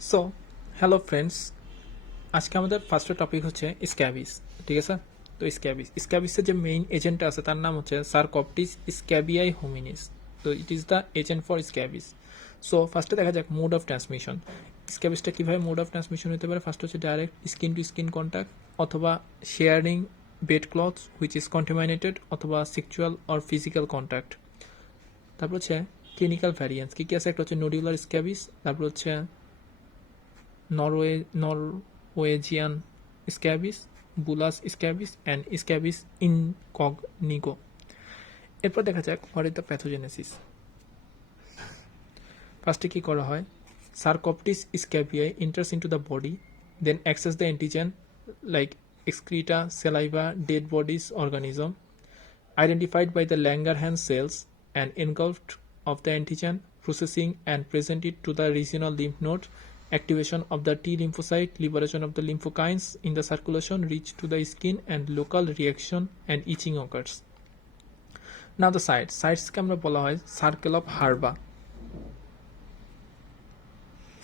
So hello friends, আজকে আমাদের first topic হচ্ছে স্ক্যাবিস। ঠিক আছে, তো স্ক্যাবিসের যে মেইন এজেন্ট আছে তার নাম হচ্ছে সারকপটিস স্ক্যাবিয়াই হোমিনিস। তো ইট is the agent for scabies. So ফার্স্টে দেখা যাক মোড অফ ট্রান্সমিশন। স্ক্যাবিসটা কীভাবে মোড অফ ট্রান্সমিশন হতে পারে? ফার্স্ট হচ্ছে direct skin to skin contact, অথবা sharing bed clothes which is contaminated, অথবা সেক্সুয়াল অর ফিজিক্যাল কন্ট্যাক্ট। তারপর হচ্ছে ক্লিনিক্যাল ভ্যারিয়েন্স কী কী আছে? একটা হচ্ছে নোডুলার স্ক্যাবিস, তারপর হচ্ছে Norwegian scabies, bullous scabies and scabies incognito. এরপর দেখা যাক হোয়াট ইজ দ্য প্যাথোজেনেসিস। ফার্স্টে কী করা হয়? সারকপটিস স্ক্যাবিয়াই enters into the body, then access the antigen like excreta, saliva, dead bodies, organism identified by the Langerhans cells and engulfed of the antigen, processing and present it to the regional lymph node, activation of the T lymphocyte, liberation of the lymphokines in the circulation reach to the skin, and local reaction and itching occurs. Now the sites কে আমরা বলা হয় circle of হার্বা।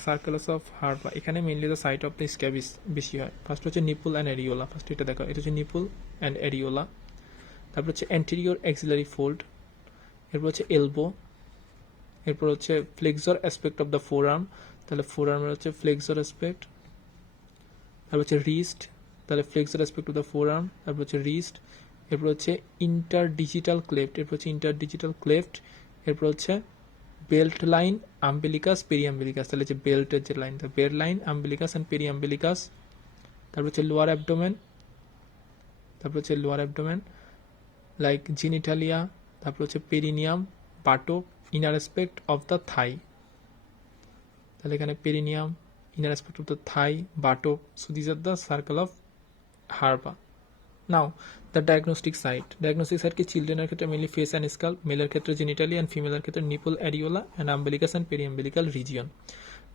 Circles of হার্বা, এখানে mainly the site of the scabies বেশি হয়। First হচ্ছে nipple and areola. First এটা দেখো, এটা হচ্ছে নিপুল অ্যান্ড এরিওলা। তারপর হচ্ছে অ্যান্টেরিয়র অ্যাক্সিলারি ফোল্ড, এরপর হচ্ছে এলবো, এরপর হচ্ছে flexor aspect of the four arm, তাহলে ফোর আর্মের হচ্ছে ফ্লেক্সর অ্যাসপেক্ট। তারপর হচ্ছে রিস্ট, তাহলে flexor aspect of the four arm, তারপর হচ্ছে রিস্ট। এরপর হচ্ছে ইন্টারডিজিটাল ক্লেফট, এরপর হচ্ছে ইন্টারডিজিটাল ক্লেফট। এরপর হচ্ছে বেল্ট লাইন, আম্বিলিকাস, পেরিয়াম্বিলিকাস, তাহলে হচ্ছে বেল্টের যে line, belt line, umbilicus and periumbilicus. তারপর হচ্ছে লোয়ার অ্যাবডোমেন, তারপর হচ্ছে লোয়ার অ্যাবডোমেন লাইক জিনিটালিয়া, তারপর হচ্ছে perineum, buttock, inner aspect of the thigh, তাহলে এখানে perineum, inner aspect of the thigh, buttock. So this are the circle of হার্বা। Now the diagnostic site কি? চিলড্রেনের ক্ষেত্রে মেনলি ফেস অ্যান্ড স্কাল্প, মেলের ক্ষেত্রে জেনিটালি অ্যান্ড ফিমেলের ক্ষেত্রে nipple, areola and umbilicus and periumbilical region.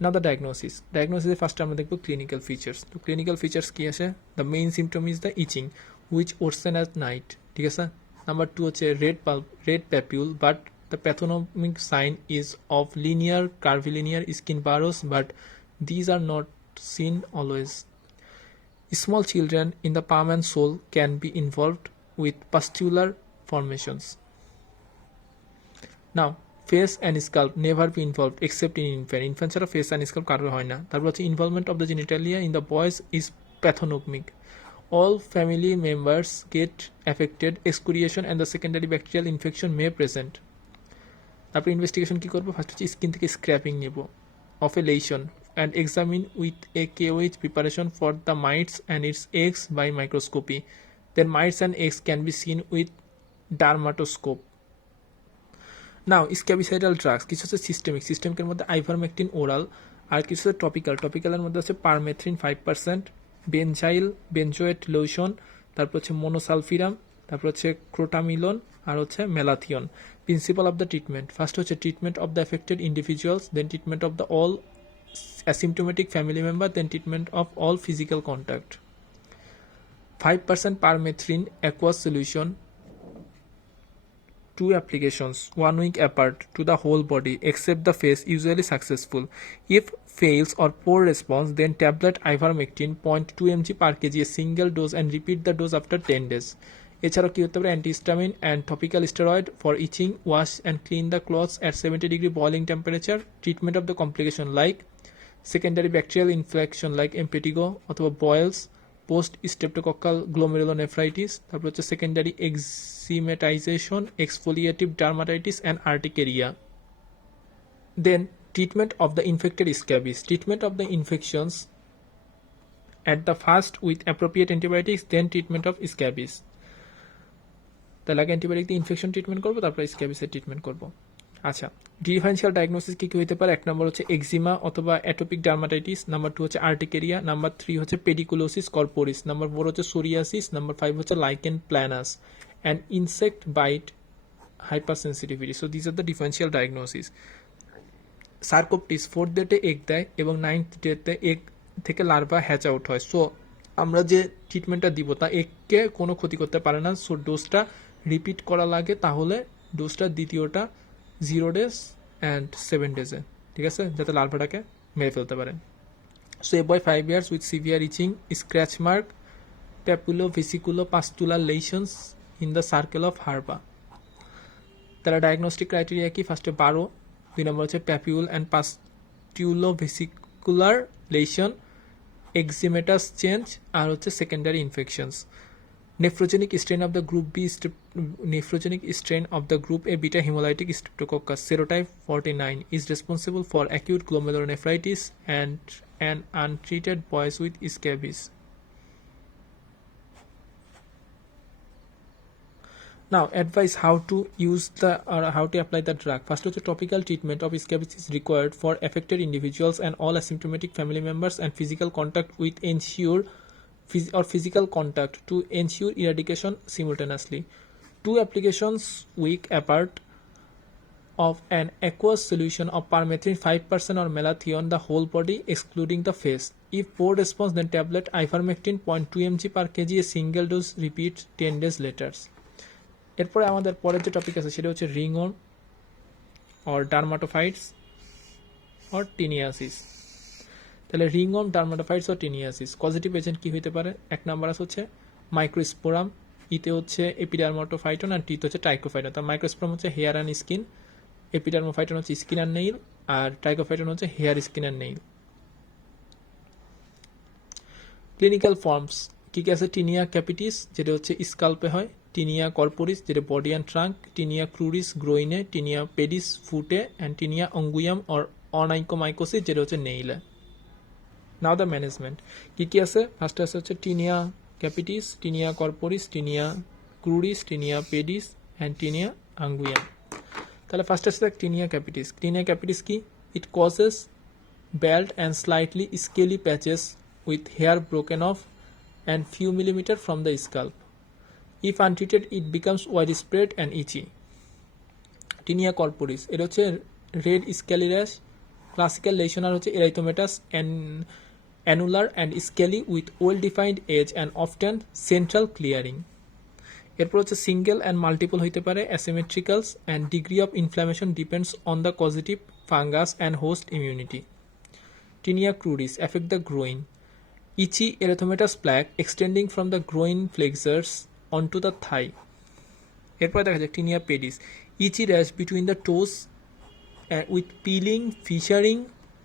Now the ডায়াগনোসিসে ফার্স্টে আমরা দেখবো ক্লিনিক্যাল ফিচার্স। তো ক্লিনিক্যাল ফিচার্স কি আসে? The main symptom is the etching which worsen at night. ঠিক আছে। নাম্বার 2 হচ্ছে red papule, but the pathognomic sign is of linear curvilinear skin burrows, but these are not seen always. Small children in the palm and sole can be involved with pustular formations. Now face and scalp never be involved except in infant. Infant ছাড়া face and scalp কারোর হয় না। তারপর হচ্ছে involvement of the genitalia in the boys is pathognomic. All family members get affected, excoriation and the secondary bacterial infection may present. তারপর investigation কী করবো? First হচ্ছে স্কিন থেকে স্ক্র্যাপিং নেব of a lesion and examine with a KOH preparation for the mites and its eggs by microscopy. Then mites and eggs can be seen with dermatoscope. Now scabicidal drugs কিছু হচ্ছে সিস্টেমিকের মধ্যে ivermectin oral, আর কিছু হচ্ছে টপিক্যালের মধ্যে হচ্ছে permethrin 5%, benzoate lotion, তারপর হচ্ছে মোনোসালফিরাম, তারপর হচ্ছে ক্রোটামিলন, আর হচ্ছে malathion. Principle of the treatment, first হচ্ছে treatment of the affected individuals, then treatment of the all asymptomatic family member, then treatment of all physical contact. 5% permethrin aqueous solution, 2 applications 1 week apart to the whole body except the face, usually successful. If fails or poor response, then tablet ivermectin 0.2 mg per kg a single dose and repeat the dose after 10 days. এছাড়াও কী হতে পারে? Antihistamine and topical steroid for itching, wash and clean the clothes at 70 degree boiling temperature, treatment of the complication like secondary bacterial infection like impetigo অথবা boils, post streptococcal glomerulonephritis, তারপর হচ্ছে secondary eczematization, exfoliative dermatitis and urticaria. Then treatment of the infected scabies, treatment of the infections at the first with appropriate antibiotics, then treatment of scabies. তাহলে আগে antibiotic দিয়ে infection treatment করবো, তারপরে স্ক্যাবিসের treatment করবো। আচ্ছা, differential diagnosis কী কী হতে পারে? 1 নম্বর হচ্ছে এক্সিমা অথবা অ্যাটোপিক ডার্মাটাইটিস, নাম্বার 2 হচ্ছে আর্টিকেরিয়া, নাম্বার 3 হচ্ছে পেডিকুলোসিস কর্পোরিস, নাম্বার 4 হচ্ছে সোরিয়াসিস, নাম্বার 5 হচ্ছে lichen planus and insect bite hypersensitivity. So this are the differential diagnosis. Sarcoptes 4th ডেতে এগ দেয় এবং 9th ডেতে এগ থেকে লার্ভা হ্যাচ আউট হয়। সো আমরা যে ট্রিটমেন্টটা দিব তা এগকে কোনো ক্ষতি করতে পারে না। সো ডোজটা রিপিট করা লাগে, তাহলে ডোজটা দ্বিতীয়টা 0 days অ্যান্ড 7 days, ঠিক আছে, যাতে লার্ভাটাকে মেরে ফেলতে পারেন। So a boy 5 years with severe itching, scratch mark, papulo-vesiculo-pustular lesions in the circle of Harpa. তারা ডায়াগনস্টিক ক্রাইটেরিয়া কি? ফার্স্টে 12, 2 নম্বর হচ্ছে প্যাপিউল অ্যান্ড পাস্টিউলো-ভেসিকুলার লেশন, এক্সিমেটাস চেঞ্জ, আর হচ্ছে secondary infections. Nephrogenic strain of the group B nephrogenic strain of the group A beta hemolytic streptococcus serotype 49 is responsible for acute glomerulonephritis and an untreated boys with scabies. Now advise how to use the or how to apply the drug. First of all, topical treatment of scabies is required for affected individuals and all asymptomatic family members, and physical contact with ensure physical contact to ensure eradication simultaneously. 2 applications week apart of an aqueous solution of permethrin 5% or malathion the whole body excluding the face. If poor response, then tablet ivermectin 0.2 mg per kg a single dose, repeat 10 days later. এরপরে আমাদের পরের যে topic আছে সেটা হচ্ছে রিংওর্ম or dermatophytes or টিনিয়াসিস। তাহলে রিংওর্ম, dermatophytes ও টিনিয়াসিস causative agent কি হতে পারে? এক নাম্বার আছে হচ্ছে মাইক্রোস্পোরাম, ইতে হচ্ছে এপিডার্মাটোফাইটন আর টিতে হচ্ছে ট্রাইকোফাইটন। তার মাইক্রোস্পোরাম হচ্ছে হেয়ার অ্যান্ড স্কিন, এপিডার্মোফাইটন হচ্ছে স্কিন অ্যান্ড নেইল, আর ট্রাইকোফাইটন হচ্ছে hair, skin and nail. Clinical forms কি কি আছে? টিনিয়া ক্যাপিটিস যেটা হচ্ছে স্কাল্পে হয়, টিনিয়া কর্পোরিস যেটা body and trunk, tinea cruris গ্রোইনে, টিনিয়া পেডিস ফুটে, and tinea unguium or onychomycosis যেটা হচ্ছে নেইলে। নাও দ্য ম্যানেজমেন্ট কি কি আছে? ফার্স্টে আছে হচ্ছে tinea capitis, tinea corporis, tinea cruris, tinea pedis and tinea unguium. তাহলে ফার্স্টে আছে টিনিয়া ক্যাপিটিস। টিনিয়া ক্যাপিটিস কি? It causes bald and slightly scaly patches with hair broken off and few millimeter from the scalp. If untreated, it becomes widespread and itchy. Tinea corporis এটা হচ্ছে red scaly rash, classical lesion আর হচ্ছে erythematous and annular and scaly with well defined edge and often central clearing. এরপর হচ্ছে single and multiple হইতে পারে, asymmetricals and degree of inflammation depends on the causative fungus and host immunity. Tinea cruris affect the groin. Itchy erythematous plaque extending from the groin flexures onto the thigh. এরপর দেখা যায় tinea pedis, itchy rash between the toes with peeling, fissuring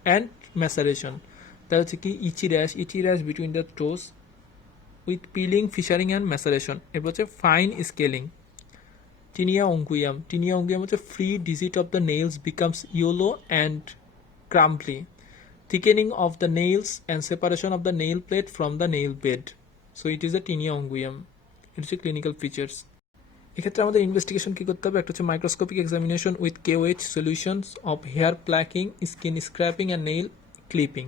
and maceration. তাহলে হচ্ছে কি? Itchy rash between the toes with peeling, fissuring and maceration. এরপর হচ্ছে fine scaling. Tinea unguium হচ্ছে free digit of the nails becomes yellow and crumbly, thickening of the nails and separation of the nail plate from the nail bed. So it is a tinea unguium. It is a clinical features. এক্ষেত্রে আমাদের investigation কি করতে হবে? একটা হচ্ছে microscopic examination with KOH solutions of hair plucking, skin scraping and nail clipping.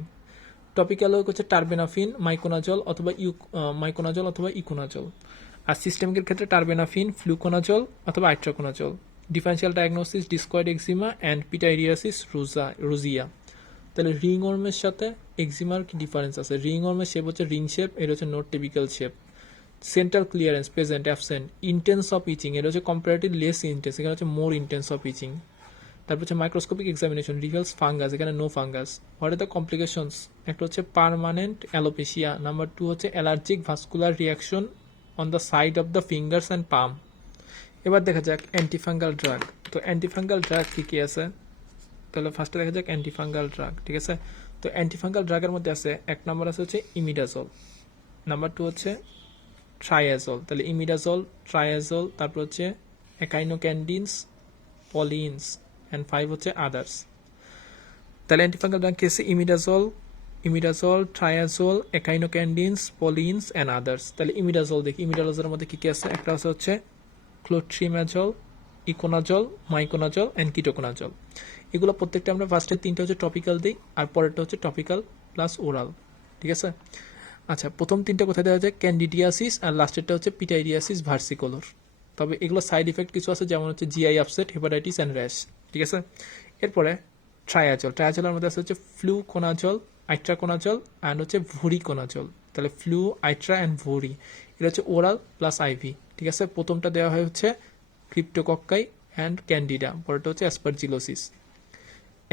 Topical হচ্ছে terbinafine, miconazole অথবা econazole. আর সিস্টেমিকের ক্ষেত্রে টার্বেনাফিন, ফ্লুকোনাজল অথবা itraconazole. Differential diagnosis discoid eczema and pityriasis rosea. তাহলে রিং ওর্মের সাথে এক্সিমার কি ডিফারেন্স আছে? রিং ওর্মের শেপ হচ্ছে রিং শেপ, এটা হচ্ছে not typical shape. Central clearance present, absent. Intense of itching, এটা হচ্ছে কম্পারেটিভ লেস ইন্টেন্স, এখানে হচ্ছে মোর ইন্টেন্স অফ ইচিং। তারপর হচ্ছে মাইক্রোস্কোপিক এক্সামিনেশন রিভিলস ফাঙ্গাস, এখানে no fungus. What are the complications? একটা হচ্ছে পারমানেন্ট অ্যালোপেশিয়া, নাম্বার 2 হচ্ছে allergic vascular reaction on the side of the fingers and palm. এবার দেখা যাক অ্যান্টিফাঙ্গাল ড্রাগ। তো অ্যান্টিফাঙ্গাল ড্রাগ কী কী আছে? তাহলে ফার্স্টে দেখা যাক অ্যান্টিফাঙ্গাল ড্রাগ, ঠিক আছে? তো অ্যান্টিফাঙ্গাল ড্রাগের মধ্যে আছে এক নম্বর আছে হচ্ছে ইমিডাজল, নাম্বার 2 হচ্ছে ট্রায়াজল। তাহলে ইমিডাজল, ট্রায়াজল, তারপর হচ্ছে একাইনোক্যান্ডিনস, পলিনস অ্যান্ড 5 হচ্ছে আদার্স। তাহলে অ্যান্টিফাঙ্গাল ড্রাগ কি আছে? Imidazole, triazole, echinocandins, polyenes and others. তাহলে ইমিডাজল দেখি, ইমিডাজলের মধ্যে কি কি আছে? একটা হচ্ছে clotrimazole, econazole, miconazole and ketoconazole. এগুলো প্রত্যেকটা আমরা ফার্স্টের 3টা হচ্ছে টপিক্যাল দিই, আর পরেরটা হচ্ছে টপিক্যাল প্লাস ওরাল, ঠিক আছে? আচ্ছা, প্রথম 3টা কোথায় দেওয়া যায়? ক্যান্ডিডিয়াসিস, আর লাস্টেরটা হচ্ছে পিটাইরিয়াসিস ভার্সিকোলোর। তবে এগুলো সাইড ইফেক্ট কিছু আছে, যেমন হচ্ছে GI upset, hepatitis and rash, ঠিক আছে? এরপরে ট্রায়াজলের মধ্যে আছে হচ্ছে ফ্লুকোনাজল, আইট্রাকোনাজল অ্যান্ড হচ্ছে ভুরিকোনাজল। তাহলে ফ্লু, আইট্রা অ্যান্ড ভুরি, এটা হচ্ছে ওরাল প্লাস আইভি, ঠিক আছে? প্রথমটা দেওয়া হয় হচ্ছে ক্রিপ্টোকক্কাই অ্যান্ড ক্যান্ডিডা, পরেরটা হচ্ছে অ্যাসপারজিলোসিস।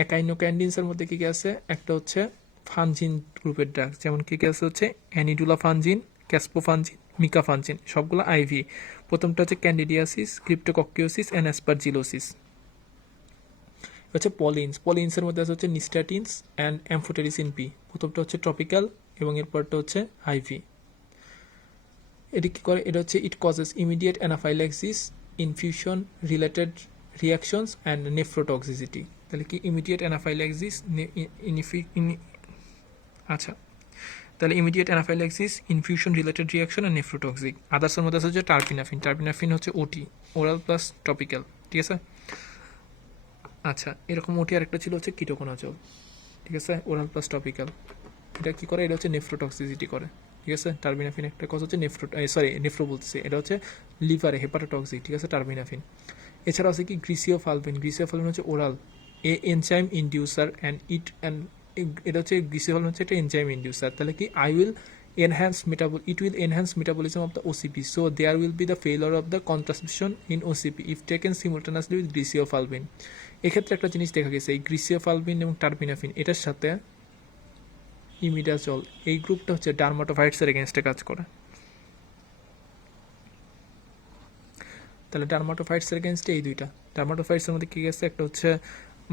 একাইনোক্যান্ডিনসের মধ্যে কী কী আছে? একটা হচ্ছে ফানজিন গ্রুপের ড্রাগস, যেমন কি কি আছে হচ্ছে অ্যানিডুলাফানজিন, ক্যাসপোফানজিন, মিকাফানজিন, সবগুলো আইভি। প্রথমটা হচ্ছে ক্যান্ডিডিয়াসিস, ক্রিপ্টোকক্কিওসিস অ্যান্ড অ্যাসপারজিলোসিস। হচ্ছে পলিনস, পলিনসের মধ্যে আছে হচ্ছে নিস্টাটিনস অ্যান্ড অ্যামফোটেরিসিন বি। প্রথমটা হচ্ছে ট্রপিক্যাল এবং এরপরটা হচ্ছে আইভি। এটি কী করে, এটা হচ্ছে it causes immediate anaphylaxis, infusion related reactions and nephrotoxicity. তাহলে কি ইমিডিয়েট অ্যানাফাইল্যাক্সিস, আচ্ছা, তাহলে immediate anaphylaxis, infusion related reaction and nephrotoxic. আদার্সের মধ্যে আছে হচ্ছে টার্পিনাফিন, টার্পিনাফিন হচ্ছে ওটি, ওরাল প্লাস টপিক্যাল, ঠিক আছে। আচ্ছা, এরকম ওটি আরেকটা ছিল হচ্ছে কিটোকোনাজল, ঠিক আছে, ওরাল প্লাস টপিক্যাল। এটা কী করে, এটা হচ্ছে নেফ্রোটক্সিসিটি করে, ঠিক আছে। টার্বিনাফিন একটা কজ হচ্ছে নেফ্রো বলতেছি, এটা হচ্ছে লিভারে হেপাটোটক্সিক, ঠিক আছে, টার্বিনাফিন। এছাড়া আছে কি গ্রিসিওফালভিন, গ্রিসিওফালভিন হচ্ছে ওরাল এনজাইম ইনডিউসার অ্যান্ড এটা হচ্ছে গ্রিসিওফালভিন হচ্ছে একটা এনজাইম ইনডিউসার। তাহলে কি it will enhance metabolism of the OCP, so there will be the failure of the contraception in OCP if taken simultaneously with গ্রিসিওফালভিন। এক্ষেত্রে একটা জিনিস দেখা গেছে, এই গ্রিসিওফালভিন এবং টার্বিনাফিন এটার সাথে ইমিডাজল, এই গ্রুপটা হচ্ছে ডার্মাটোফাইটসের এগেনস্টে কাজ করে। তাহলে ডার্মাটোফাইটসের এগেনস্টে এই দুইটা। ডার্মাটোফাইটসের মধ্যে কী গেছে, একটা হচ্ছে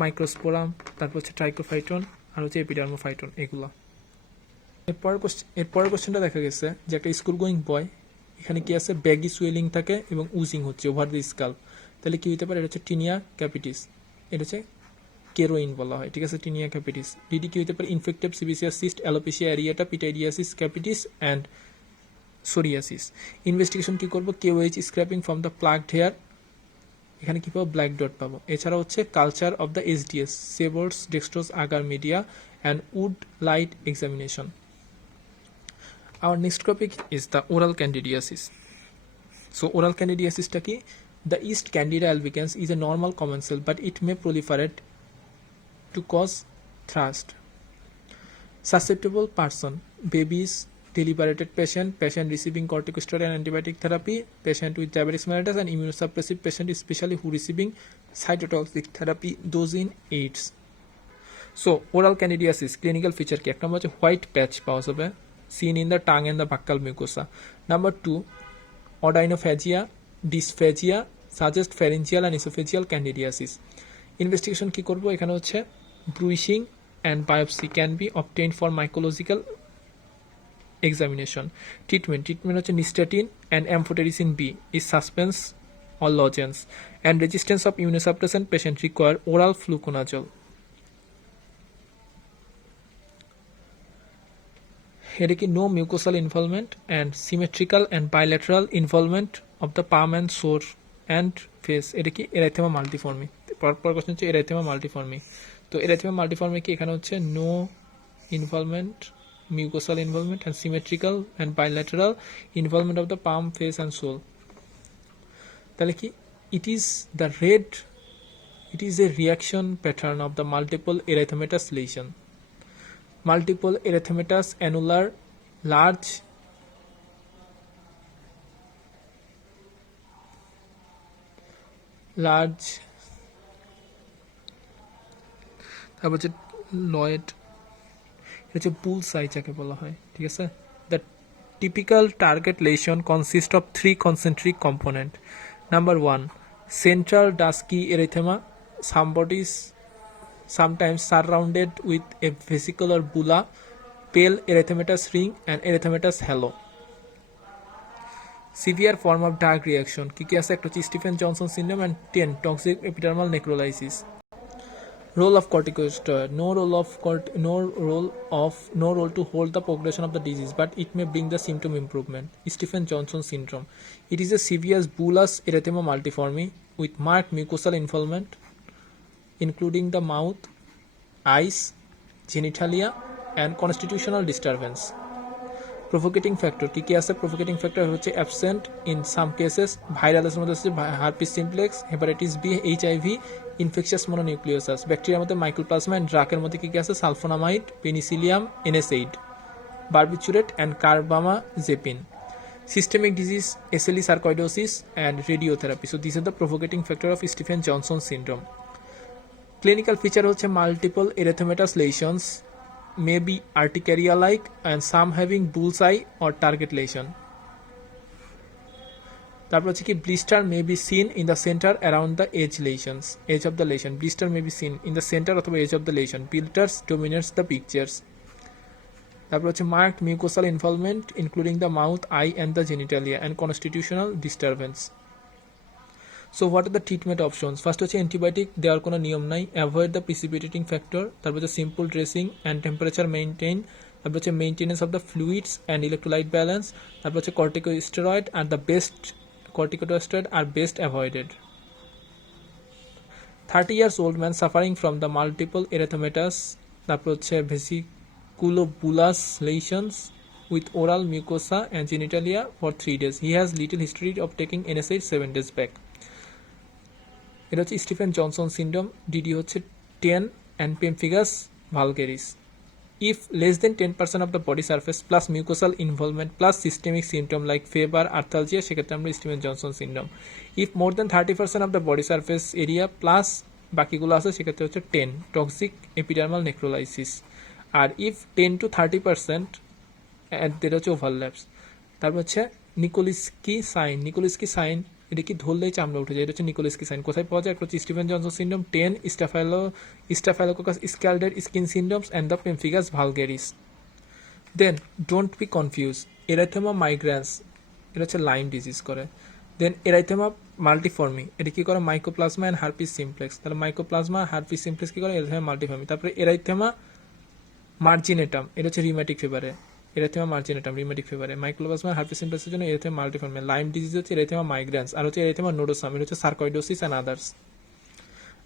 মাইক্রোস্পোরাম, তারপর হচ্ছে ট্রাইকোফাইটন, আর হচ্ছে এপিডার্মোফাইটন, এগুলো। এরপরের কোশ্চেনটা দেখা গেছে যে একটা স্কুল গোয়িং বয়, এখানে কি আছে, ব্যাগি সুয়েলিং থাকে এবং উজিং হচ্ছে ওভার দি স্কাল্প। তাহলে কি হতে পারে, এটা হচ্ছে টিনিয়া ক্যাপিটিস, এটা হচ্ছে কেরোইন বলা হয়, ঠিক আছে, টিনিয়া ক্যাপিটিস। ডিডি কি হতে পারে, infective সিবিসিয়াস cyst, alopecia areata, pityriasis capitis and psoriasis. Investigation কি করবো, KOH scraping from the plugged hair, এখানে কি পাবো, ব্ল্যাক ডট পাবো। এছাড়া হচ্ছে culture of the SJS, Sabouraud dextrose agar media and Wood light examination. Our next topic is the oral candidiasis. So oral candidiasis টা কি, the yeast candida albicans is a normal commensal but it may proliferate to cause thirst. Susceptible person, babies, deliberated patient, patient receiving corticosteroid and antibiotic therapy, patient with diabetes mellitus and immunosuppressive patient, especially who receiving cytotoxic therapy, those in AIDS. So oral candidiasis clinical feature কি, এক নম্বর হচ্ছে white প্যাচ পাওয়া যাবে, seen in the tongue and the buccal mucosa. Number 2, odynophagia, dysphagia, suggest pharyngeal and esophageal candidiasis. Investigation কি করব, এখানে হচ্ছে bruising and biopsy can be obtained for mycological examination. Treatment হচ্ছে nystatin and amphotericin B is suspense or lozenge, and resistance of immunosuppressant patient require oral fluconazole. Here is no mucosal involvement and symmetrical and bilateral involvement of the palm and sore and face. এটা কি erythema multiforme। পর question হচ্ছে erythema multiforme। তো erythema multiforme কি, এখানে হচ্ছে no involvement, mucosal involvement and symmetrical and bilateral involvement of the palm, face and sole। তাহলে কি, it is a reaction pattern of the multiple erythematous lesion. Multiple erythematous annular large তারপর হচ্ছে Lloyd, এটা হচ্ছে বুল সাই যাকে বলা হয়, ঠিক আছে। The typical target lesion consist of 3 concentric component. Number 1, central dusky erythema, sometimes surrounded with a vesicular bulla, pale erythematous ring and erythematous halo. Severe form of drug reaction কি কি আছে, একটা হচ্ছে Stephen Johnson syndrome and 10 toxic epidermal necrolysis. Role of corticosteroid, no role to hold the progression of the disease, but it may bring the symptom improvement. Stephen Johnson syndrome, it is a severe bullous erythema multiforme with marked mucosal involvement including the mouth, eyes, genitalia and constitutional disturbance. Provocating factor কি কি আছে, provocating factor হচ্ছে absent in some cases, ভাইরালের মধ্যে হচ্ছে herpes simplex, hepatitis B, HIV, infectious mononucleosis, ব্যাকটেরিয়ার মধ্যে mycoplasma and ড্রাগের মধ্যে কি কি আছে, sulfonamide, penicillium, NSAID, barbiturate and carbamazepine. Systemic disease, SLE sarcoidosis and radiotherapy. So these are the provocating factor of Stephen-Johnson syndrome. Clinical feature হচ্ছে multiple erythematous lesions may be urticaria-like and some having bullseye or target lesion. তারপর হচ্ছে কি blister may be seen in the center around the edge of the lesion. Blister may be seen in the center অথবা edge of the lesion. Pictures dominates the pictures. তারপর হচ্ছে marked mucosal involvement including the mouth, eye and the genitalia and constitutional disturbance. So what are the treatment options? First হচ্ছে antibiotic দেওয়ার কোনো নিয়ম নাই, avoid the precipitating factor. তারপর হচ্ছে simple dressing and temperature maintain. তারপর হচ্ছে maintenance of the fluids and electrolyte balance. তারপর হচ্ছে corticosteroid are best avoided. 30 years old man suffering from the multiple erythematous, তারপর হচ্ছে vesiculobulous lesions with oral mucosa and genitalia for 3 days. He has little history of taking NSAID 7 days back. এটা হচ্ছে Stephen Johnson syndrome, DD হচ্ছে 10 and pemphigus vulgaris. If less than 10% of the body surface plus mucosal involvement plus systemic symptom like fever, arthalgia, সেক্ষেত্রে আমরা Stephen Johnson syndrome. If more than 30% of the body surface area plus বাকিগুলো আছে সেক্ষেত্রে হচ্ছে 10 toxic epidermal necrolysis. R if 10 to 30% এটা হচ্ছে ওভারল্যাপস. তারপর হচ্ছে নিকোলিস্কি সাইন, এটা কি ধরলেই চামড়া উঠে যায়, এটা হচ্ছে নিকোলিস্কি সাইন. কোথায় পাওয়া যায়? একটা হচ্ছে Stephen Johnson syndrome, 10 staphylococcus scalded skin syndromes and the pemphigus vulgaris. Then don't be confuse, erythema migrans এটা হচ্ছে লাইম ডিজিজ করে. দেন এরাইথেমা মাল্টিফর্মি, এটা কি করে? Mycoplasma and herpes simplex. তাহলে মাইকোপ্লাজমা হারপিস সিমপ্লেক্স কি করে? এরাইথেমা মাল্টিফর্মি. তারপরে এরাইথেমা মার্জিনেটাম, এটা হচ্ছে রিম্যাটিক ফিভারে. এরাইথেমা মার্জিনেটাম রিম্যাটিক ফিভারে. মাইক্রোপ্লাজমা হারপিস সিমপ্লেক্সের জন্য এরাইথেমা মাল্টিফর্মি. লাইম ডিজিজ হচ্ছে এরাইথেমা মাইগ্রেন্স, আর হচ্ছে এরাইথেমা নোডোসাম, এটা হচ্ছে sarcoidosis and others.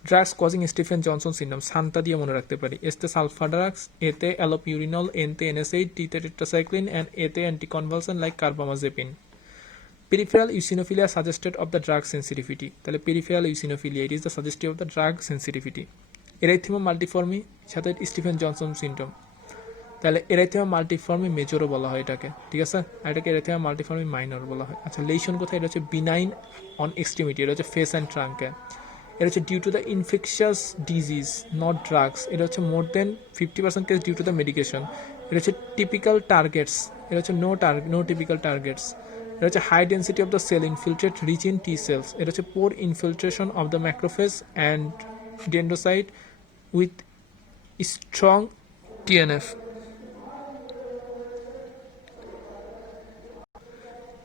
Drugs causing Stephen Johnson syndrome, Santa দিয়ে মনে রাখতে পারি. এসতে সালফা ড্রাগস, এতে অ্যালোপিউরিনল, এনতে এনএসএইড, টিতে টেট্রাসাইক্লিন অ্যান্ড এতে anticonvulsant like carbamazepine. Peripheral eosinophilia suggested of the drug sensitivity. তাহলে peripheral eosinophilia it is the suggestive of the drug sensitivity. Erythema multiforme সাথে স্টিফেন জনসন সিন্ড্রোম. তাহলে এরাইথেমা মাল্টিফর্মি মেজরও বলা হয় এটাকে, ঠিক আছে, আর এটাকে এরাইথেমা মাল্টিফর্মি মাইনর বলা হয়. আচ্ছা, লেশন কোথায়? এটা হচ্ছে বিনাইন অন এক্সট্রিমিটি, এটা হচ্ছে ফেস অ্যান্ড ট্রাঙ্কে. এটা হচ্ছে due to the infectious disease not drugs. এটা হচ্ছে more than 50% case due to the medication. এটা হচ্ছে টিপিক্যাল টার্গেটস, এটা হচ্ছে নো টিপিক্যাল টার্গেটস. এটা হচ্ছে high density of the cell infiltrate rich in T cells. এটা হচ্ছে poor infiltration of the macrophage and dendrocyte with strong TNF.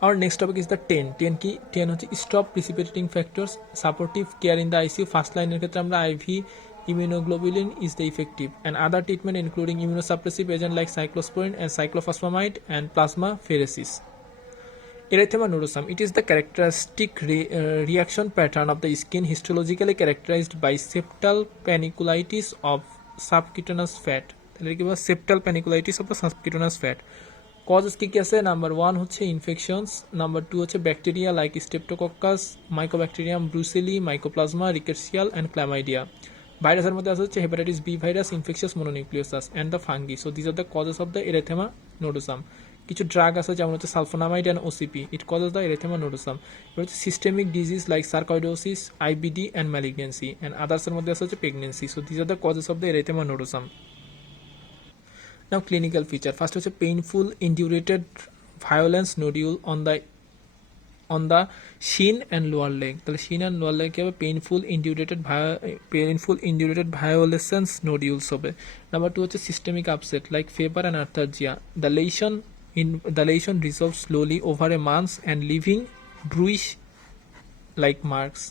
Our next topic is the 10. 10 কি? 10 হচ্ছে stop precipitating factors, supportive care in the ICU. First লাইনের ক্ষেত্রে আমরা IV immunoglobulin is the effective and other treatment including immunosuppressive agent like cyclosporin and cyclophosphamide and plasmapheresis. Erythema nodosum, it is the characteristic reaction pattern of the skin histologically characterized by septal panniculitis of subcutaneous fat. তাহলে কি বলবো? septal panniculitis of the subcutaneous fat. Causes কি কি আছে? Number 1 হচ্ছে infections, number 2 হচ্ছে bacteria like streptococcus, mycobacterium brucella, mycoplasma, rickettsial and chlamydia. ভাইরাসের মধ্যে আছে হচ্ছে hepatitis B virus, infectious mononucleosis and the fungi. So this are the causes of the erythema nodosum. কিছু ড্রাগ আছে যেমন হচ্ছে sulfonamide and OCP, it causes the erythema nodosum. এবার হচ্ছে systemic disease like sarcoidosis, IBD and malignancy and আদার্সের মধ্যে আছে হচ্ছে pregnancy. So this are the causes of the erythema nodosum. Now clinical feature. First হচ্ছে painful indurated violence nodule on the shin and lower leg. তাহলে shin and lower leg হবে painful indurated violence nodules হবে. Number 2 হচ্ছে systemic upset like fever and arthalgia. The lesion resolves slowly over a month and leaving bluish like marks.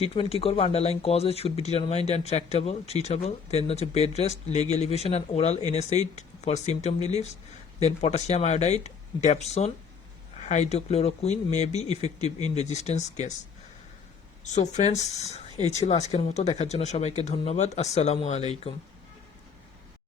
Treatment কী করবো? Underline causes should be determined and treatable. Then হচ্ছে bed rest, leg elevation and oral NSAID for symptom reliefs. Then potassium iodide, dapsone, hydroxychloroquine may be effective in resistance case. So friends, এই ছিল আজকের মতো. দেখার জন্য সবাইকে ধন্যবাদ. আসসালামু আলাইকুম.